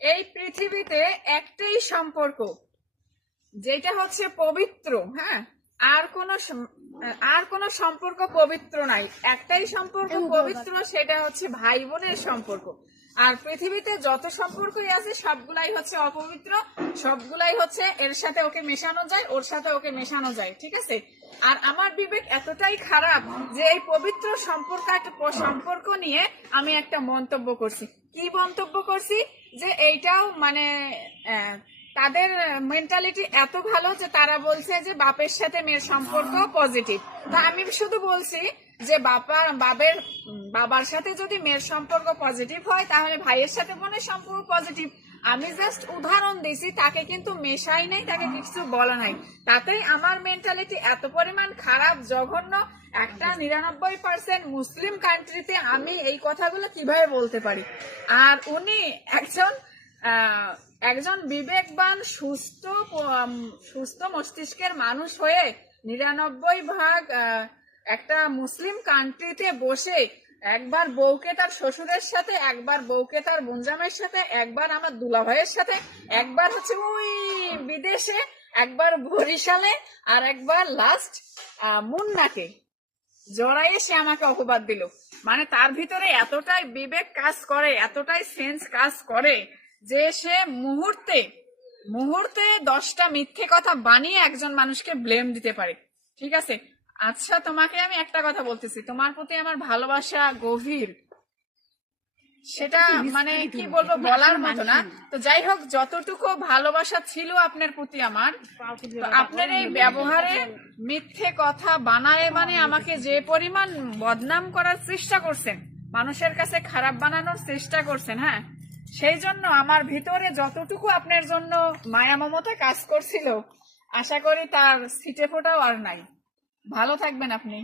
এই পৃথিবীতে একটাই সম্পর্ক যেটা হচ্ছে পবিত্র। হ্যাঁ, আর কোন সম্পর্ক পবিত্র নাই। একটাই সম্পর্ক পবিত্র, সেটা হচ্ছে ভাই বোনের সম্পর্ক। আর পৃথিবীতে যত সম্পর্কই আছে সবগুলাই হচ্ছে অপবিত্র, সবগুলাই হচ্ছে এর সাথে ওকে মেশানো যায়, ওর সাথে ওকে মেশানো যায়, ঠিক আছে। আর আমার বিবেক এতটাই খারাপ যে এই পবিত্র সম্পর্ক নিয়ে আমি একটা মন্তব্য করছি। কি মন্তব্য করছি? যে এইটাও মানে তাদের মেন্টালিটি এত ভালো যে তারা বলছে যে বাপের সাথে মেয়ের সম্পর্ক পজিটিভ। তা আমি শুধু বলছি যে বাবার সাথে যদি মেয়ের সম্পর্ক পজিটিভ হয় তাহলে ভাইয়ের সাথে বোনের সম্পর্ক পজিটিভ। আমি জাস্ট উদাহরণ দিছি, তাকে কিন্তু মেশাই নাই, তাকে কিছু বলা নাই। তাতেই আমার মেন্টালিটি এত পরিমাণ খারাপ, জঘন্য। একটা 99% মুসলিম কান্ট্রিতে আমি এই কথাগুলো কিভাবে বলতে পারি? আর উনি একজন বিবেকবান সুস্থ মস্তিষ্কের মানুষ হয়ে 99 ভাগ একটা মুসলিম কান্ট্রিতে বসে একবার বউকে তার শ্বশুরের সাথে, একবার বউকে তার বোনজামের সাথে, একবার আমার দুলাভাইয়ের সাথে, একবার হচ্ছে ওই বিদেশে, একবার বরিশালে, আর একবার লাস্ট মুন্নাকে জড়াইয়ে সে আমাকে অপবাদ দিল। মানে তার ভিতরে এতটাই বিবেক কাজ করে, এতটাই সেন্স কাজ করে যে সে মুহূর্তে মুহূর্তে 10টা মিথ্যে কথা বানিয়ে একজন মানুষকে ব্লেম দিতে পারে, ঠিক আছে। আচ্ছা, তোমাকে আমি একটা কথা বলতেছি, তোমার প্রতি আমার ভালোবাসা গভীর, সেটা মানে কি বলবো, বলার মতো না। তো যাই হোক, যতটুকু ভালোবাসা ছিল আপনার প্রতি আমার, আপনার এই ব্যবহারে মিথ্যে কথা বানায় মানে আমাকে যে পরিমাণ বদনাম করার চেষ্টা করছেন, মানুষের কাছে খারাপ বানানোর চেষ্টা করছেন, হ্যাঁ, সেই জন্য আমার ভিতরে যতটুকু আপনার জন্য মায়া মমতা কাজ করছিল, আশা করি তার ছিটে ফোটাও আর নাই। ভালো থাকবেন আপনি।